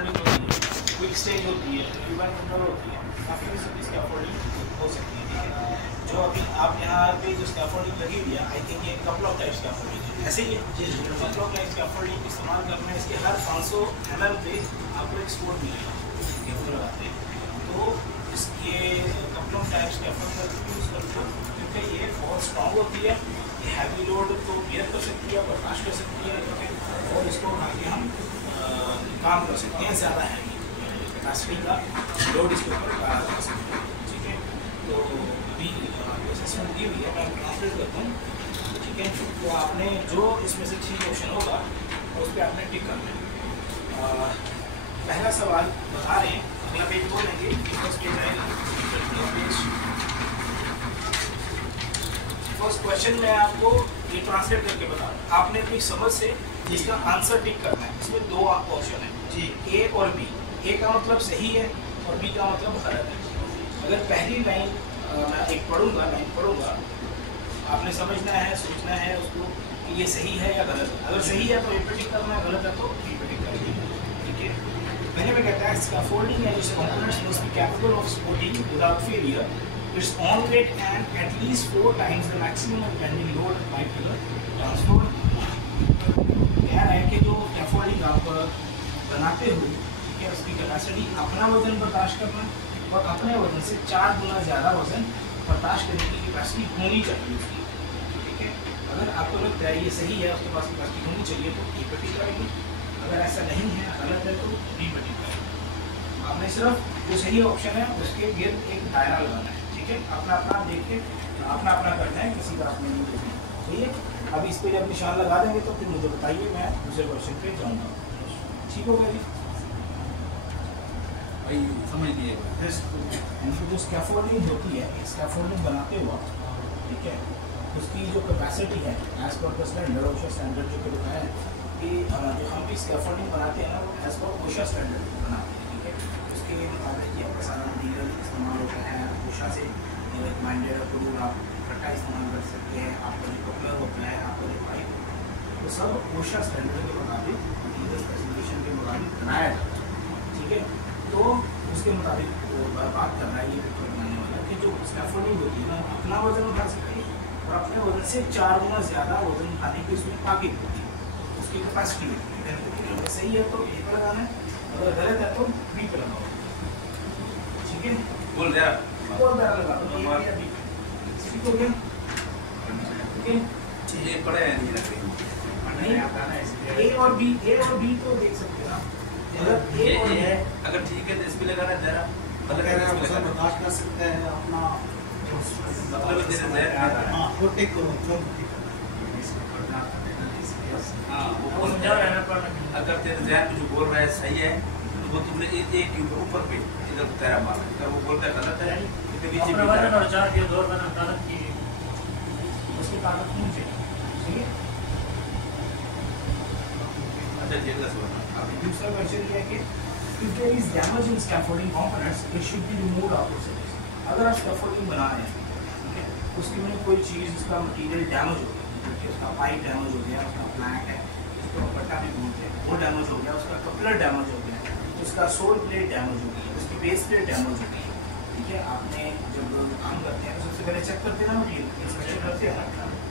Scaffolding होती है, quick stage होती है, ह्यूमन कंट्रोल होती है, काफ़ी किस्म की स्कैफोल्डिंग हो सकती है। ठीक है, जो अभी आप यहाँ पे जो स्कैफोल्डिंग लगी हुई है, आई थिंक ये कपल ऑफ टाइप स्कैफोल्डिंग है, ऐसे ही है। कपल ऑफ टाइप स्कैफोल्डिंग इस्तेमाल करना है, इसके हर 500 ml पे आपको एक स्पोर्ट मिलेगा गेहूँ लगाते हैं। तो इसके couple of type scaffolding use करते हो क्योंकि ये बहुत स्ट्रॉन्ग होती है, ये हैवी लोड तो बियर कर सकती है, बर्दाश्त कर सकती है, और इसको उठा के हम काम कर सकते हैं, ज़्यादा हैवी कैपेसिटी का लोड इसके ऊपर डाला जा सकता है। ठीक है, तो अभी असेसमेंट दी हुई है, मैं ट्रांसलेट करता हूँ। ठीक है, तो आपने जो इसमें से ठीक ऑप्शन होगा उस पर आपने टिक करना है। पहला सवाल बता रहे हैं, अगला पेज बोलेंगे, फर्स्ट पेज आएगा। फर्स्ट क्वेश्चन में आपको ये ट्रांसलेट करके बता रहा हूँ, आपने अपनी समझ से इसका आंसर टिक करना है। इसमें दो ऑप्शन है जी, ए और बी। ए का मतलब सही है और बी का मतलब गलत है। अगर पहली लाइन मैं एक पढ़ूंगा, लाइन पढ़ूंगा, आपने समझना है, सोचना है उसको कि ये सही है या गलत है। अगर सही है तो ए पे टिक करना है, गलत है तो बी पे टिक करना है। ठीक है, पहले में कहता है स्कैफोल्डिंग है जिससे components must be capable of supporting without failure its on weight and at least 4 times the maximum of bending load applied to the transport। कह रहा है कि जो स्कैफोल्डिंग आप बनाते हो, ठीक है, उसकी कैपेसिटी अपना वजन बर्दाश्त करना और अपने वजन से 4 गुना ज़्यादा वजन बर्दाश्त करने की कैपेसिटी होनी चाहिए उसकी। ठीक है, अगर आपको लगता है ये सही है, उसके पास कैपेसिटी होनी चाहिए तो ए पे टिक करेंगे, अगर ऐसा नहीं है, गलत है तो बी पे टिक करेंगे। आपने सिर्फ जो सही ऑप्शन है उसके गिर्द एक दायरा लगाना है। अपना अपना देख के अपना अपना करना है, किसी का अपने नहीं देखना। ठीक है, अब इस पर जब निशान लगा देंगे तो फिर मुझे बताइए, मैं दूसरे क्वेश्चन पे जाऊंगा। ठीक हो गया जी भाई, समझ लिए। जो स्कैफोल्डिंग होती है, स्कैफोल्डिंग बनाते हुआ, ठीक है, उसकी जो कैपेसिटी है एज पर स्टैंडर्ड, ओशा स्टैंडर्ड जो बताया है कि जो हम भी स्कैफोल्डिंग बनाते हैं ना, वो एज पर ओशा स्टैंडर्ड बनाते हैं। ठीक है, उसके मुताबिक ये सारा मटीरियल इस्तेमाल होता है। ओशा से रिकमेंडेड प्रोडक्ट आप इकट्ठा इस्तेमाल कर सकते हैं। आपका जो कपलर होता है, आपका जो पाइप, वो सब ओशा स्टैंडर्ड के मुताबिक, मटीरियल स्पेसिफिकेशन के मुताबिक बनाया जाता है। ठीक है, तो उसके मुताबिक वो बात कर रहा है ये पेपर बनाने वाला कि जो स्कैफोल्डिंग होती है ना, अपना वजन उठा सकती है और अपने वजन से 4 गुना ज़्यादा वजन उठाने की उसमें ताकत होती है, उसकी कैपेसिटी होती है। अगर सही है तो ए पर लगाना है, अगर गलत है तो बी पर लगाओ। ठीक है, बोल यार, और बेरा लगा दो, ए या बी। ठीक हो गया? ठीक है, ये पढ़े हैं नहीं लगे नहीं आता ना, इसलिए ए और बी तो देख सकते हैं आप। अगर ए और है, अगर ठीक है तो इस पे लगाना है जरा, मतलब कह रहे हैं उसमें बर्दाश्त कर सकते हैं अपना, मतलब जैसे जहर हाँ वो टिक करो जो हाँ, वो अगर तेरे जहर में जो बोल रहा है सही है तो वो तुमने एक के ऊपर पे इधर तेरा मारा, अगर वो बोलता है गलत है तो नीचे भी वजन और चार्ज ये दौर बना ताकत की, उसकी ताकत नहीं चाहिए। ठीक है, अच्छा जी, अगला सवाल। अब दूसरा क्वेश्चन ये है कि if there is damage in scaffolding components, it should be removed out of service। अगर आप स्कैफोल्डिंग बना रहे हैं, ठीक है, उसके में कोई चीज़, उसका मटीरियल डैमेज हो गया, जैसे उसका पाइप डैमेज हो गया, उसका प्लैंक है, उसको पट्टा भी बोलते हैं, वो डैमेज हो गया, उसका कपलर डैमेज हो गया, उसका सोल प्लेट डैमेज हो गई, उसकी बेस प्लेट डैमेज हो गई। ठीक है, आपने जब काम करते हैं तो सबसे पहले चेक करते हैं ना, मटीरियल इंस्पेक्शन करते हैं।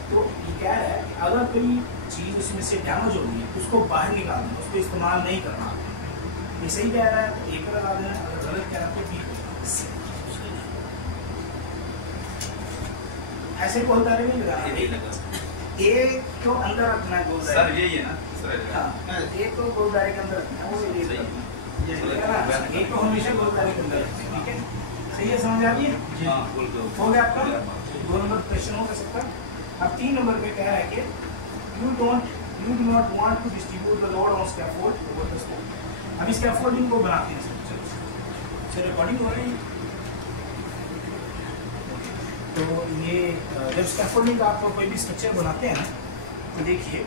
तो ये क्या है कि अगर कोई चीज़ उसमें से डैमेज हो गई है, उसको बाहर निकालना, उसको इस्तेमाल नहीं करना। ये सही कह रहा है तो ए पर लगा देना, अगर गलत कह रहा है तो बी पर। ऐसे गोल दायरे नहीं लगाना, ए तो अंदर रखना है गोल दायरे। सर यही है ना सर? हाँ, ए तो गोल दायरे के अंदर रखना है, वो ये ए तो हमेशा गोल दायरे के अंदर रखना है। ठीक है, सही है, समझ आ रही है? हाँ, बोल दो। हो गया आपका 2 नंबर क्वेश्चन हो सकता है। अब 3 नंबर पे कह रहा है कि you do not want to distribute the load on scaffold over the scope। अब स्कैफोल्डिंग को बनाते हैं सब रिकॉर्डिंग हो रही है। तो ये जब स्कैफोल्डिंग का आप कोई भी स्ट्रक्चर बनाते हैं ना, तो देखिए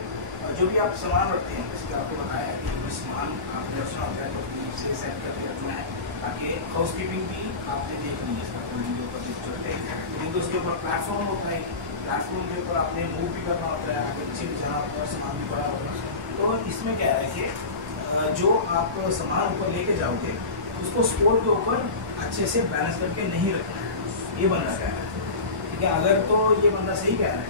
जो भी आप सामान रखते हैं, जैसे कि आपको बताया कि जो सामान आपने रखना होता है तो से सेट करके रखना है, ताकि हाउस कीपिंग भी आपने देख ली है स्कैफोल्डिंग के ऊपर चलते हैं। क्योंकि उसके ऊपर प्लेटफॉर्म होता है, प्लेटफॉर्म के ऊपर आपने मूव भी करना होता है, आगे पीछे भी जाना होता है, सामान भी बड़ा होता है। तो इसमें क्या है कि जो आप सामान ऊपर लेके जाओगे उसको स्पोर्ट के ऊपर अच्छे से बैलेंस करके नहीं रखना है, ये बंदा कह रहा है। ठीक है, अगर तो ये बंदा सही कह रहा है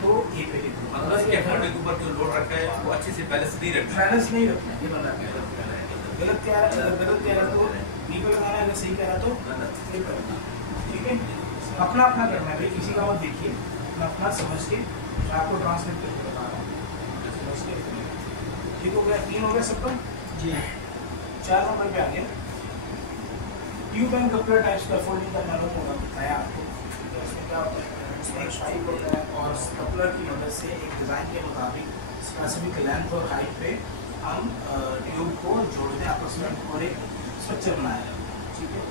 तो ये पे मतलब स्कैफोल्डिंग के ऊपर जो लोड रखा है वो अच्छे से बैलेंस नहीं रखना है। बैलेंस नहीं रखना है, ये बंदा कह रहा है। गलत कह रहा है, गलत कह रहा है तो बी पे लगाना है, अगर सही कह रहा है तो सही पे लगाना है। ठीक है, अपना अपना करना है भाई, किसी का मत देखिए, अपना अपना समझ के मैं आपको ट्रांसलेट करके बता रहा हूँ, समझ के। ठीक हो गया, 3 हो गया सबका जी। 4 नंबर पे आ गया ट्यूब एंड कपलर टाइप्स का फोल्डिंग का मालूम होगा, बताया आपको। इसमें क्या होता है, इसमें एक पाइप होता है और कपलर की मदद से एक डिज़ाइन के मुताबिक स्पेसिफिक लेंथ और हाइट पे हम ट्यूब को जोड़ते हैं आपस में और एक स्ट्रक्चर बनाया जाता है। ठीक है,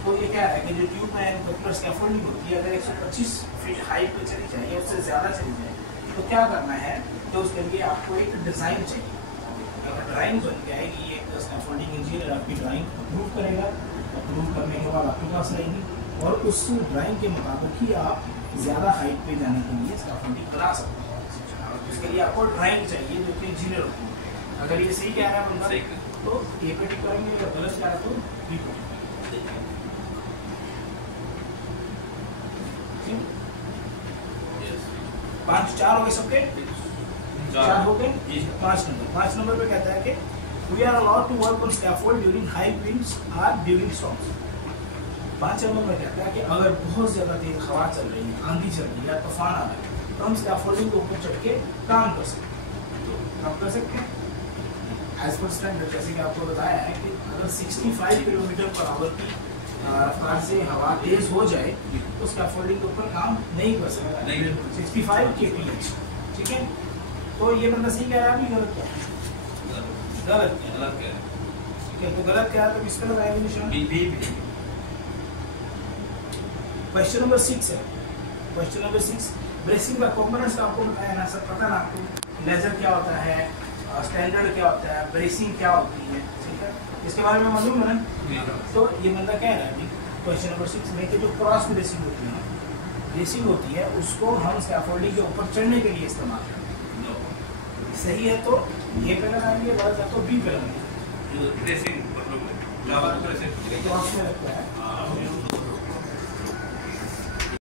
तो ये क्या है कि जो ट्यूब एंड कपलर स्कैफोल्डिंग होती है, अगर 125 फीट हाइट पे चली जाए या उससे ज़्यादा चली जाए तो क्या करना है, तो उसके लिए आपको एक डिज़ाइन चाहिए। अगर ड्राइंग बन जाएगी, एक स्कैफोल्डिंग इंजीनियर आपकी ड्राइंग अप्रूव करेगा, अप्रूव करने के बाद आपके पास रहेगी और उस ड्राइंग के मुताबिक ही आप ज़्यादा हाइट पे जाने के लिए स्कैफोल्डिंग बना सकते हैं। इसके लिए आपको ड्राइंग चाहिए जो कि इंजीनियर होती है। अगर ये सही कह रहा है बंदा तो ए पे टिक करेंगे, अगर गलत कह रहा है तो बी पे टिक करेंगे। 4 हो गए सबके, 4 हो गए। 5 नंबर पे कहता है कि we are allowed to work on scaffold during high winds or during storms। 5 number में कहता है कि अगर बहुत ज़्यादा तेज हवा चल रही है, आंधी चल रही है या तूफान आ रहा है तो हम स्कैफोल्डिंग के ऊपर चढ़ के काम कर सकते हैं। तो काम कर सकते हैं एज पर स्टैंडर्ड। जैसे कि आपको बताया है कि अगर 65 किलोमीटर पर आवर की रफ्तार से हवा तेज हो जाए तो स्कैफोल्डिंग के ऊपर काम नहीं कर सकता, 65 kph। ठीक है, तो ये बंदा सही कह रहा है, गलत क्या है? गलत कह रहा है। ठीक है, तो गलत कह रहा है तो किस पे लगाएंगे निशान? क्वेश्चन नंबर 6 है। क्वेश्चन नंबर 6 ब्रेसिंग का कंपोनेंट्स आपको बताया ना, सब पता ना आपको। लेजर क्या होता है, स्टैंडर्ड क्या होता है, ब्रेसिंग क्या होती है, ठीक है, इसके बारे में मालूम है ना। तो ये बंदा कह रहा है क्वेश्चन नंबर 6 में कि जो क्रॉस ब्रेसिंग होती है, ब्रेसिंग होती है उसको हम स्कैफोल्डिंग के ऊपर चढ़ने के लिए इस्तेमाल करते हैं। सही है तो ए पे लगाएंगे, गलत है तो बी पे लगाएंगे। ब्रेसिंग मतलब क्रॉस में लगता है